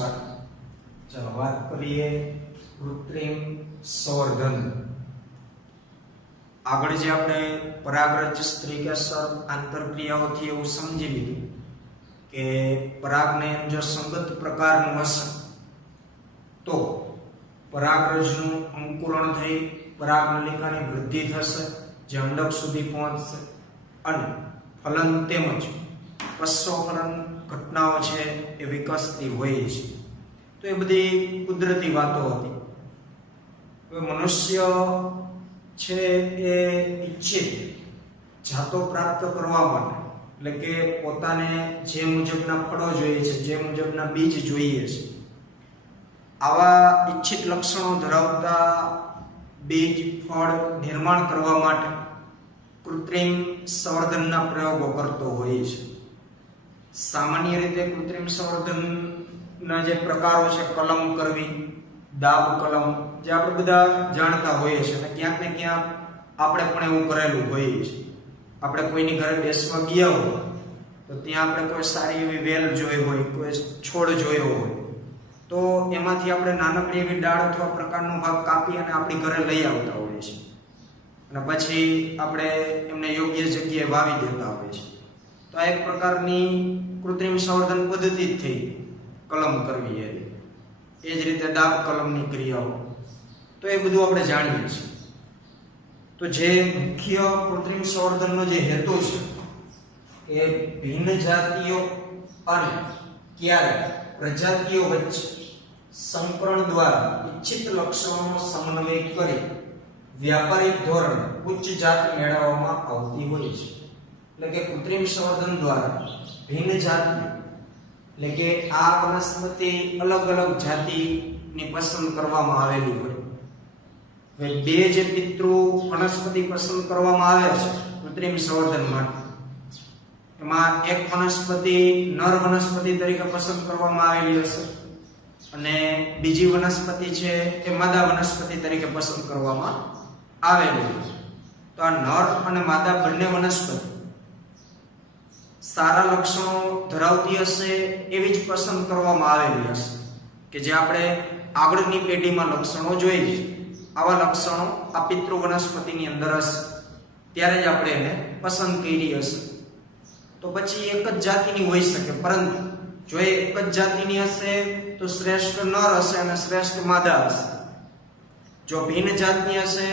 નમસ્કાર. ચાલો વાત કરીએ કૃત્રિમ સંવર્ધન. આગળ જે આપણે પરાગરજ સ્ત્રીકેસર આંતરક્રિયાઓથી એવું સમજી લીધું કે પરાગનયન જો સંગત પ્રકારનું હશે તો પરાગરજનું અંકુરણ થઈ પરાગનલિકાની વૃદ્ધિ થશે, જે અંડક સુધી પહોંચશે અને ફલન તેમજ પશ્ચફલન ઘટનાઓ છે એ વિકસતી હોય છે. તો એ બધી કુદરતી વાતો હતી. હવે મનુષ્ય છે એ ઈચ્છિત જાતો પ્રાપ્ત કરવા માટે, એટલે કે પોતાને જે મુજબના ફળો જોઈએ છે, જે મુજબના બીજ જોઈએ છે, આવા ઈચ્છિત લક્ષણો ધરાવતા બીજ ફળ નિર્માણ કરવા માટે કૃત્રિમ સંવર્ધનના પ્રયોગો કરતો હોય છે. સામાન્ય રીતે કૃત્રિમ સંવર્ધનના જે પ્રકારો છે, કલમ કરવી, દાબ કલમ, જે આપણે બધા જાણતા હોઈએ છીએ અને ક્યાંક ને ક્યાંક આપણે પણ એવું કરેલું હોય છે. આપણે કોઈની ઘરે બેસવા ગયા હોય તો ત્યાં આપણે કોઈ સારી એવી વેલ જોઈ હોય, કોઈ છોડ જોયો હોય, તો એમાંથી આપણે નાનકડી એવી ડાળ અથવા પ્રકારનો ભાગ કાપી અને આપણી ઘરે લઈ આવતા હોઈએ છીએ અને પછી આપણે એમને યોગ્ય જગ્યાએ વાવી દેતા હોઈએ છીએ. તો આ એક પ્રકારની કૃત્રિમ સંવર્ધન પદ્ધતિ જ થઈ, કલમ કરવી. એ જ રીતે દાબ કલમની ક્રિયાઓ, તો એ બધું આપણે જાણીએ છીએ. તો જે મુખ્ય કૃત્રિમ સંવર્ધનનો જે હેતુ છે એ ભિન્ન જાતિઓ અને ક્યારેક પ્રજાતિઓ વચ્ચે સંકરણ દ્વારા ઇચ્છિત લક્ષણોનો સમન્વય કરી વ્યાપારિક ધોરણે ઉચ્ચ જાત મેળવવામાં આવતી હોય છે. એટલે કે કૃત્રિમ સંવર્ધન દ્વારા ભિન્ન જાતિઓ, એટલે કે આ વનસ્પતિ અલગ અલગ જાતિની પસંદ કરવામાં આવેલી હોય. હવે બે જે પિતૃ વનસ્પતિ પસંદ કરવામાં આવે છે કૃત્રિમ સંવર્ધન માટે, એમાં એક વનસ્પતિ નર વનસ્પતિ તરીકે પસંદ કરવામાં આવેલી હશે અને બીજી વનસ્પતિ છે એ માદા વનસ્પતિ તરીકે પસંદ કરવામાં આવેલી. તો આ નર અને માદા બંને વનસ્પતિ સારા લક્ષણો ધરાવતી હશે એવી જ પસંદ કરવામાં આવેલી હશે, કે જે આપણે આગળની પેઢીમાં લક્ષણો જોઈએ આવા લક્ષણો આ પિતૃ વનસ્પતિની અંદર હશે, ત્યારે જ આપણે એને પસંદ કરી હશે. તો પછી એક જ જાતિની હોઈ શકે, પરંતુ જો એ એક જ જાતિની હશે તો શ્રેષ્ઠ નર હશે અને શ્રેષ્ઠ માદા હશે. જો ભિન્ન જાતની હશે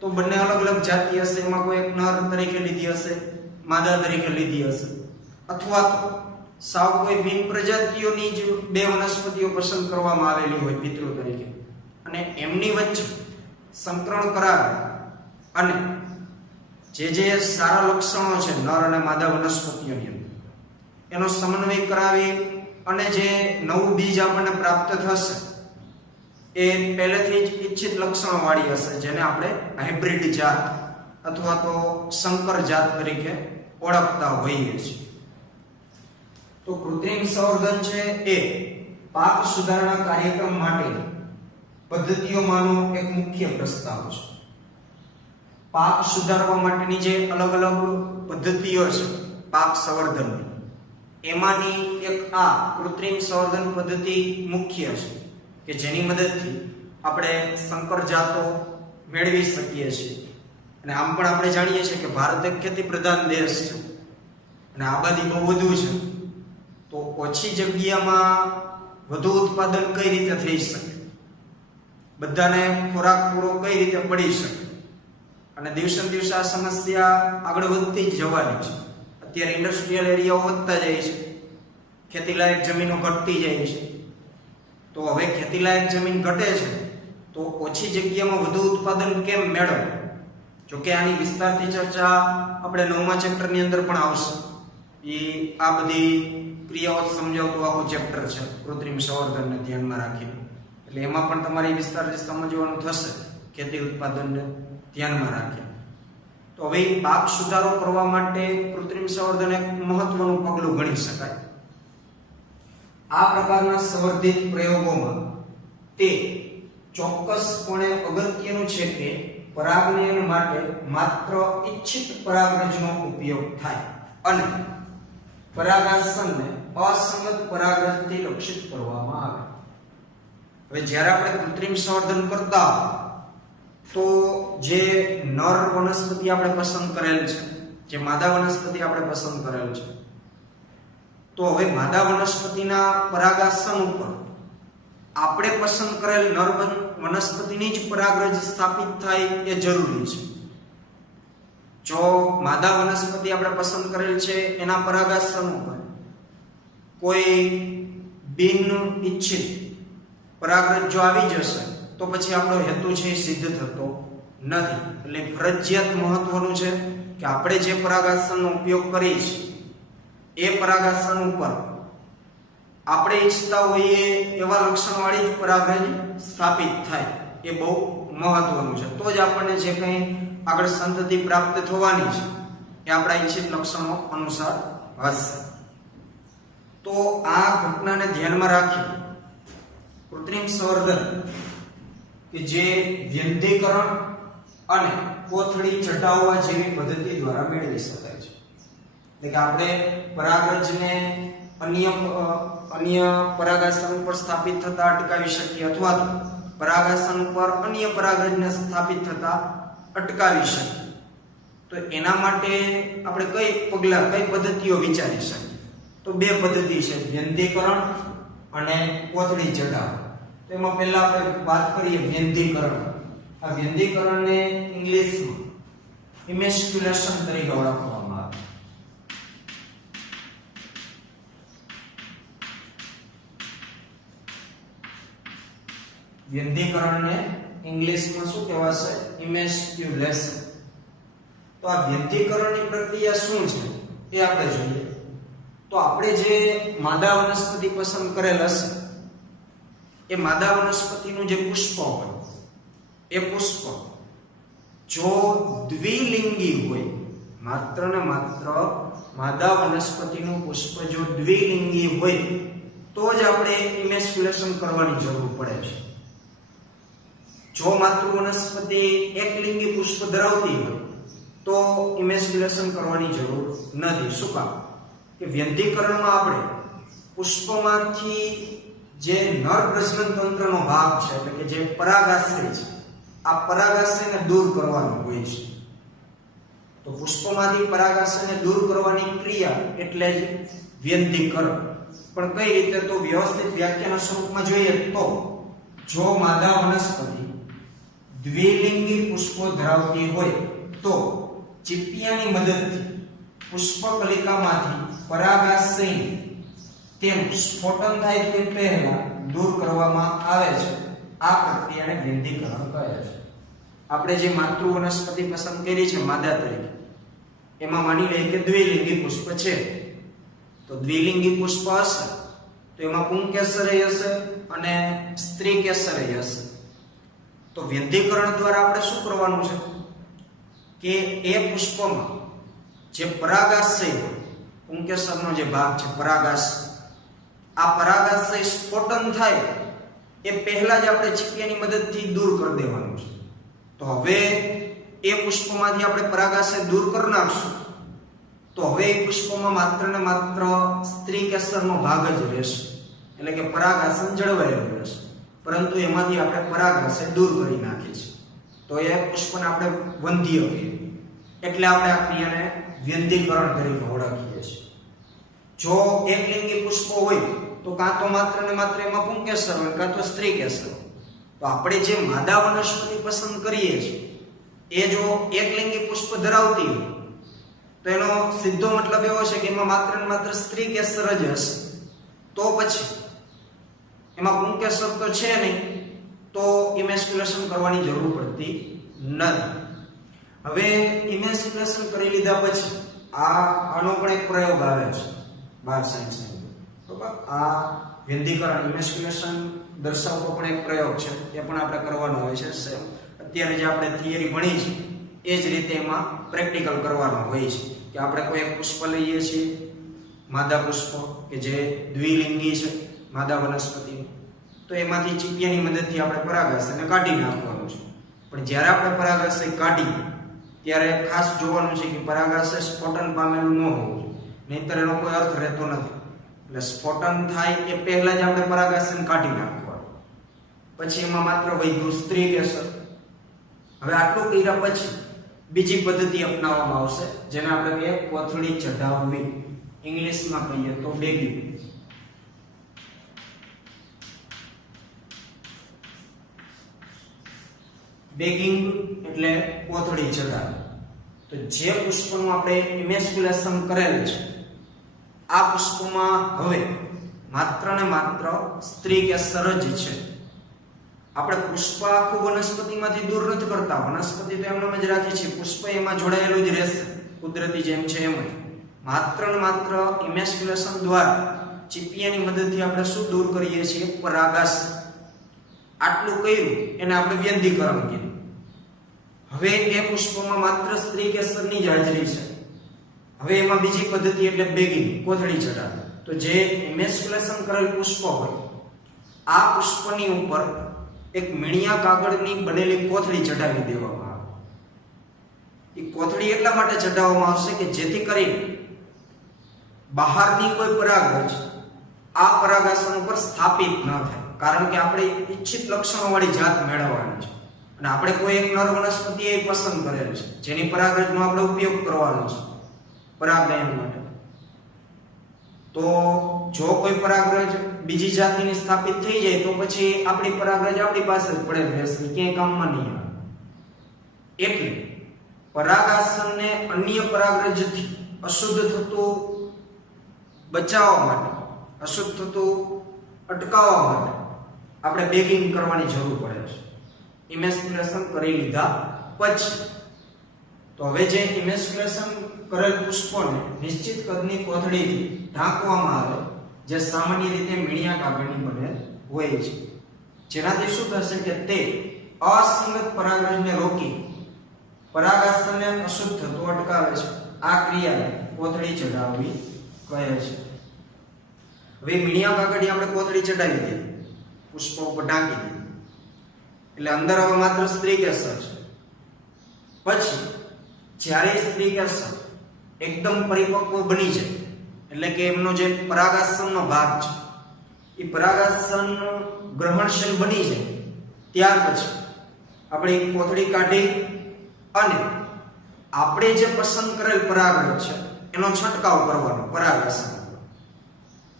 તો બંને અલગ અલગ જાતિ હશે, એમાં કોઈ એક નર તરીકે લીધી હશે, માદા તરીકે લીધી હશે, અથવા તો સાવ કોઈ ભિન્ન પ્રજાતિઓની જ બે વનસ્પતિઓ પસંદ કરવામાં આવેલી હોય પિતૃ તરીકે, અને એમની વચ્ચે સંકરણ કરાવે અને જે સારા લક્ષણો છે નર અને માદા વનસ્પતિઓની અંદર એનો સમન્વય કરાવી અને જે નવું બીજ આપણને પ્રાપ્ત થશે એ પહેલેથી જ ઈચ્છિત લક્ષણો વાળી હશે, જેને આપણે હાઇબ્રિડ જાત અથવા તો સંકર જાત તરીકે ઓળખતા હોઈએ છીએ. તો કૃત્રિમ સંવર્ધન છે એ પાક સુધારણા કાર્યક્રમ માટેની પદ્ધતિઓમાંનો એક મુખ્ય પ્રસ્તાવ છે. પાક સુધારવા માટેની જે અલગ અલગ પદ્ધતિઓ છે પાક સંવર્ધનની, એમાંની એક આ કૃત્રિમ સંવર્ધન પદ્ધતિ મુખ્ય છે, કે જેની મદદથી આપણે સંકર જાતો મેળવી શકીએ છીએ. અને આમ પણ આપણે જાણીએ છીએ કે ભારત એક ખેતી પ્રધાન દેશ છે અને આબાદી બહુ વધુ છે. તો ઓછી જગ્યામાં વધુ ઉત્પાદન કઈ રીતે થઈ શકે, બધાને ખોરાક પૂરો કઈ રીતે પડી શકે, અને દિવસે દિવસે આ સમસ્યા આગળ વધતી જ જવાની છે. અત્યારે ઇન્ડસ્ટ્રીયલ એરિયાઓ વધતા જાય છે, ખેતીલાયક જમીનો ઘટતી જાય છે. તો હવે ખેતીલાયક જમીન ઘટે છે તો ઓછી જગ્યામાં વધુ ઉત્પાદન કેમ મેળવવું? જોકે આની વિસ્તારથી ચર્ચા આપણે 9મા ચેપ્ટરની અંદર પણ આવશે. એ આ બધી ક્રિયાઓ સમજાવતું આખું ચેપ્ટર છે કૃત્રિમ સંવર્ધનને ધ્યાનમાં રાખીને, એટલે એમાં પણ તમારી વિસ્તારથી સમજવાનું થશે ખેતી ઉત્પાદનને ધ્યાનમાં રાખીને. તો હવે પાક સુધારો કરવા માટે કૃત્રિમ સંવર્ધન એક મહત્વનું પગલું ગણી શકાય. આ પ્રકારના સંવર્ધિત પ્રયોગોમાં તે ચોક્કસપણે અગત્યનું છે કે પરાગનયન માટે માત્ર ઈચ્છિત પરાગરજનો ઉપયોગ થાય અને પરાગાસનને અસંગત પરાગરજથી લક્ષિત કરવામાં આવે. હવે જ્યારે આપણે કૃત્રિમ સંવર્ધન કરતા તો જે નર વનસ્પતિ આપણે પસંદ કરેલ છે, જે માદા વનસ્પતિ આપણે પસંદ કરેલ છે, તો હવે માદા વનસ્પતિના પરાગાસન ઉપર આપણે પસંદ કરેલ નર વનસ્પતિની જ પરાગરજ સ્થાપિત થાય એ જરૂરી છે. જો માદા વનસ્પતિ આપણે પસંદ કરેલ છે એના પરાગાસન ઉપર કોઈ બિન ઈચ્છિત પરાગરજ જો આવી જશે તો પછી આપણો હેતુ છે સિદ્ધ થતો નથી. એટલે ફરજિયાત મહત્વનું છે કે આપણે જે પરાગાસનનો ઉપયોગ કરીશું એ પરાગાસન ઉપર આપણે ઈચ્છતા હોઈએ એવા લક્ષણવાળી જ પરાગરજ સ્થાપિત થાય એ બહુ મહત્વનું છે. તો જ આપણને જે કંઈ આગળ સંતતિ પ્રાપ્ત થવાની છે એ આપણા ઈચ્છિત લક્ષણો અનુસાર હશે. તો આ ઘટનાને ધ્યાનમાં રાખી કૃત્રિમ સંવર્ધન કે જે વ્યંધીકરણ અને કોથળી ચટાવવા જેવી પદ્ધતિ દ્વારા મેળવી શકાય છે. એટલે કે આપણે પરાગરજને અન્ય પરાગાસન ઉપર સ્થાપિત થતા અટકાવી શકીએ અથવા તો પરાગાસન ઉપર અન્ય પરાગરજને સ્થાપિત થતા અટકાવી શકીએ. તો એના માટે આપણે કઈ પદ્ધતિઓ વિચારી શકીએ? તો બે પદ્ધતિ છે, વ્યંધીકરણ અને કોથળી ચટાવ. તો એમાં પહેલા આપણે વાત કરીએ વ્યંધીકરણ. આ વ્યંધીકરણને ઇંગ્લિશમાં ઇમેસ્ક્યુલેશન તરીકે ઓળખવામાં આવે. વ્યંધીકરણને ઇંગ્લિશમાં શું કહેવાશે? ઇમેસ્ક્યુલેશન. તો આ વ્યંધીકરણની પ્રક્રિયા શું છે એ આપણે જોઈએ. તો આપણે જે માદા વનસ્પતિ પસંદ કરેલ હશે એ માદા વનસ્પતિનું જે પુષ્પ હોય એ પુષ્પ જો દ્વિલિંગી હોય, માત્ર ને માત્ર માદા વનસ્પતિનું પુષ્પ જો દ્વિલિંગી હોય તો જ આપણે ઇમેસ્ક્યુલેશન કરવાની જરૂર પડે છે. જો માતૃ વનસ્પતિ એકલિંગી પુષ્પ ધરાવતી હોય તો ઇમેસ્ક્યુલેશન કરવાની જરૂર નથી. શું કામ? કે વ્યંધીકરણમાં આપણે પુષ્પમાંથી જે નર પ્રજનન તંત્રનો ભાગ છે એટલે કે જે પરાગાશ્રય છે આ પરાગાશ્રયને દૂર કરવાનો હોય છે. તો પુષ્પમાંથી પરાગાશ્રયને દૂર કરવાની ક્રિયા એટલે જ વ્યંધીકરણ. પણ કઈ રીતે? તો વ્યવસ્થિત વ્યાખ્યાના સ્વરૂપમાં જોઈએ તો જો માદા વનસ્પતિ દ્વિલિંગી પુષ્પો ધરાવતી હોય તો ચીપિયાની મદદથી પુષ્પકલિકામાંથી પરાગાશ્રય તેનું સ્ફોટન થાય તે પહેલા દૂર કરવામાં આવે છે. આ પ્રક્રિયાને વ્યંધીકરણ કહે છે. આપણે જે માતૃ વનસ્પતિ પસંદ કરી છે માદા તરીકે એમાં માની લઈએ કે દ્વિલિંગી પુષ્પ છે. તો દ્વિલિંગી પુષ્પ હશે તો એમાં પુંકેસરય હશે અને સ્ત્રી કેસરય હશે. તો વ્યંધીકરણ દ્વારા આપણે શું કરવાનું છે કે એ પુષ્પમાં જે પરાગાશ્રય પુંકેસરનો જે ભાગ છે પરાગાશ્રય, આ પરાગાશ્રય સ્ફોટન થાય એ પહેલા જ આપણે ચીપિયાની મદદથી દૂર કરી દેવાનું છે. તો હવે એ પુષ્પમાંથી આપણે પરાગાશ્રય દૂર કરી નાખશું તો હવે એ પુષ્પમાં માત્ર ને માત્ર સ્ત્રી કેસરનો ભાગ જ રહેશે. એટલે કે પરાગાસન જળવાયેલું રહેશે, પરંતુ એમાંથી આપણે પરાગાશય દૂર કરી નાખીએ છીએ. તો એ પુષ્પને આપણે વંધ્ય કહીએ. એટલે આપણે આ ક્રિયાને વ્યંધીકરણ તરીકે ઓળખીએ છીએ. જો એકલિંગી પુષ્પો હોય તો કાં તો માત્ર ને માત્ર એમાં પુંકેસર હોય કાં તો સ્ત્રી કેસર. તો આપણે જે માદા વનસ્પતિ પસંદ કરીએ છીએ એ જો એકલિંગી પુષ્પ ધરાવતી હોય તો એનો સીધો મતલબ એવો છે કે એમાં માત્ર ને માત્ર સ્ત્રી કેસર જ હશે. તો પછી એમાં પુંકેસર તો છે નહીં, તો ઇમેસ્ક્યુલેશન કરવાની જરૂર પડતી નથી. હવે ઇમેસ્ક્યુલેશન કરી લીધા પછી આનો પણ એક પ્રયોગ આવે છે 12 સાયન્સની અંદર. બરાબર? આ વ્યંધીકરણ ઇમેસ્ક્યુલેશન દર્શાવતો પણ એક પ્રયોગ છે, એ પણ આપણે કરવાનો હોય છે. અત્યારે જે આપણે થિયરી ભણી છે એ જ રીતે એમાં પ્રેક્ટિકલ કરવાનો હોય છે કે આપણે કોઈ એક પુષ્પ લઈએ છીએ, માદા પુષ્પ કે જે દ્વિલિંગી છે માદા વનસ્પતિ, તો એમાંથી ચીપિયાની મદદથી આપણે પરાગાશયને કાઢી નાખવાનું છે. પણ જ્યારે આપણે પરાગાશય કાઢીએ ત્યારે ખાસ જોવાનું છે કે પરાગાશય સ્ફોટન પામેલું ન હોવું જોઈએ, નહીંતર એનો કોઈ અર્થ રહેતો નથી. એટલે સ્ફોટન થાય એ પહેલા જ આપણે પરાગાસન કાઢી નાખવાનું. પછી એમાં માત્ર વધ્યું સ્ત્રી કેસર. હવે આટલું કર્યા પછી બીજી પદ્ધતિ અપનાવવામાં આવશે, જેને આપણે કહીએ કોથળી ચઢાવવી. ઇંગ્લિશમાં કહીએ તો બેગિંગ. બેગિંગ એટલે કોથળી ચઢાવવી. તો જે પુષ્પનું આપણે ઇમેસ્ક્યુલેશન કરેલ છે, આ પુષ્પમાં હવે માત્ર ને માત્ર સ્ત્રી કેસર જ છે. આપણે પુષ્પ આખું વનસ્પતિમાંથી દૂર નથી કરતા. વનસ્પતિ તો એમનેમ જ રાખી છે, પુષ્પ એમાં જોડાયેલું જ રહેશે, કુદરતી જેમ છે એમ જ. માત્ર ને માત્ર ઇમેસ્ક્યુલેશન દ્વારા ચીપિયાની મદદથી આપણે શું દૂર કરીએ છીએ? પરાગાસન. આટલું કર્યું એને આપણે વ્યંધીકરણ કીધું. હવે એ પુષ્પમાં માત્ર સ્ત્રી કેસરની જ હાજરી છે. હવે એમાં બીજી પદ્ધતિ એટલે બેગિંગ, કોથળી ચઢાવવી. તો જે ઇમેસ્ક્યુલેશન કરેલ પુષ્પ હોય, આ પુષ્પની ઉપર એક મીણિયા કાગળની બનેલી કોથળી ચઢાવી દેવામાં આવે. એ કોથળી એટલા માટે ચઢાવવામાં આવશે કે જેથી કરીને બહારની કોઈ પરાગરજ આ પરાગાસન ઉપર સ્થાપિત ન થાય. કારણ કે આપણે ઈચ્છિત લક્ષણોવાળી જાત મેળવવાની છે અને આપણે કોઈ એક નર વનસ્પતિ એ પસંદ કરેલ છે જેની પરાગરજનો આપણે ઉપયોગ કરવાનો છે પરાગયન માટે. તો જો કોઈ પરાગરજ બીજી જાતિની સ્થાપિત થઈ જાય તો પછી આપણી પરાગરજ આપણી પાસે જ પડે રહેશે, ક્યાંય કામમાં નહીં આવે. એટલે પરાગાસનને અન્ય પરાગરજથી અશુદ્ધ થતું બચાવવા માટે, અશુદ્ધ થતું અટકાવવા માટે આપણે બેગિંગ કરવાની જરૂર પડે છે ઇમેસ્ક્યુલેશન કરી લીધા પછી. તો હવે જે ઇમેસ્ક્યુલેશન કરેલ પુષ્પોને નિશ્ચિત કદની કોથળીથી ઢાંકવામાં આવે, જે સામાન્ય રીતે મીણિયા કાગળની બનેલ હોય છે, જેનાથી શું થશે કે તે અસંગત પરાગરજને રોકી પરાગાસનને અશુદ્ધ થતું અટકાવે છે. આ ક્રિયાને કોથળી ચઢાવવી કહે છે. હવે મીણિયા કાગળની આપણે કોથળી ચઢાવી દઈએ, પુષ્પો ઉપર ઢાંકી દઈએ, એટલે અંદર હવે માત્ર સ્ત્રી કેસર છે. પછી જ્યારે સ્ત્રી કેસર એકદમ પરિપક્વ બની જાય, એટલે કે એમનો જે પરાગાસનનો ભાગ છે એ પરાગાસન ગ્રહણશીલ બની જાય, ત્યાર પછી આપણે એક કોથળી કાઢી અને આપણે જે પસંદ કરેલ પરાગરજ છે એનો છંટકાવ કરવાનો. પરાગાસન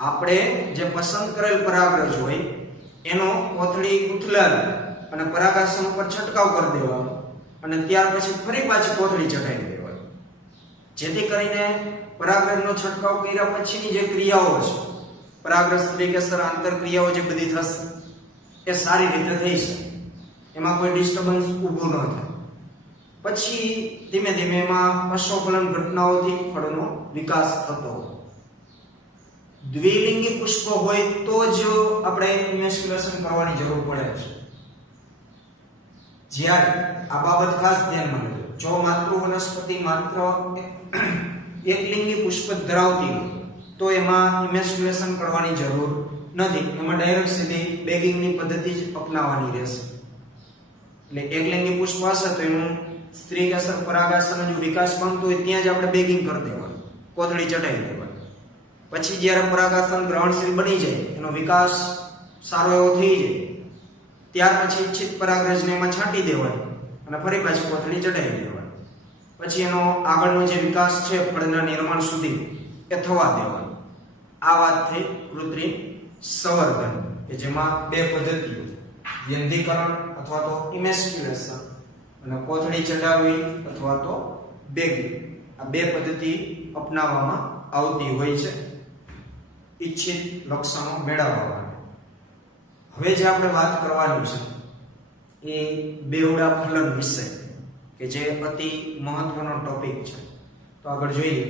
આપણે જે પસંદ કરેલ પરાગરજ હોય એનો કોથળી ઉથલાવી અને પરાગાસન ઉપર છંટકાવ કરી દેવાનો અને ત્યાર પછી ફરી પાછી કોથળી ચઢાવી દેવાની, જેથી કરીને પરાગરજનો છંટકાવ કર્યા પછીની જે ક્રિયાઓ છે, પરાગરજ સ્ત્રી કેસર આંતર ક્રિયાઓ જે બધી થશે એ સારી રીતે થઈ શકે, એમાં કોઈ ડિસ્ટર્બન્સ ઊભું ન થાય. પછી ધીમે ધીમે એમાં અશ્વફલન ઘટનાઓથી ફળનો વિકાસ થતો. દ્વિલિંગી પુષ્પ હોય તો જ આપણે ઇમેસ્ક્યુલેશન કરવાની જરૂર પડે છે. જ્યારે આ બાબત ખાસ ધ્યાનમાં લેજો, જો માતૃ વનસ્પતિ માત્ર એકલિંગી પુષ્પ ધરાવતી હોય તો એમાં ઇમેસ્ક્યુલેશન કરવાની જરૂર નથી. એમાં ડાયરેક્ટ સીધી બેગિંગની પદ્ધતિ જ અપનાવવાની રહેશે. એટલે એકલિંગી પુષ્પ હશે તો એનું સ્ત્રી કેસર પરાગાસન જો વિકાસ પામતું હોય ત્યાં જ આપણે બેગિંગ કરી દેવાનું, કોથળી ચઢાવી દેવાની. પછી જ્યારે પરાગાસન ગ્રહણશીલ બની જાય, એનો વિકાસ સારો એવો થઈ જાય, ત્યાર પછી ઈચ્છિત પરાગરજને એમાં છાંટી દેવાની અને ફરી પાછી કોથળી ચઢાવી દેવાની. પછી એનો આગળનો જે વિકાસ છે ફળના નિર્માણ સુધી એ થવા દેવાનો. આ વાત થઈ કૃત્રિમ સંવર્ધન, કે જેમાં બે પદ્ધતિઓ, વ્યંધીકરણ અથવા તો ઇમેસ્ક્યુલેશન અને કોથળી ચઢાવવી અથવા તો બેગિંગ, આ બે પદ્ધતિ અપનાવવામાં આવતી હોય છે ઈચ્છિત લક્ષણો મેળવવા માટે. હવે જે આપણે વાત કરવાની છે એ બેવડા ફલન વિશે, કે જે અતિ મહત્વનો ટોપિક છે. તો આગળ જોઈએ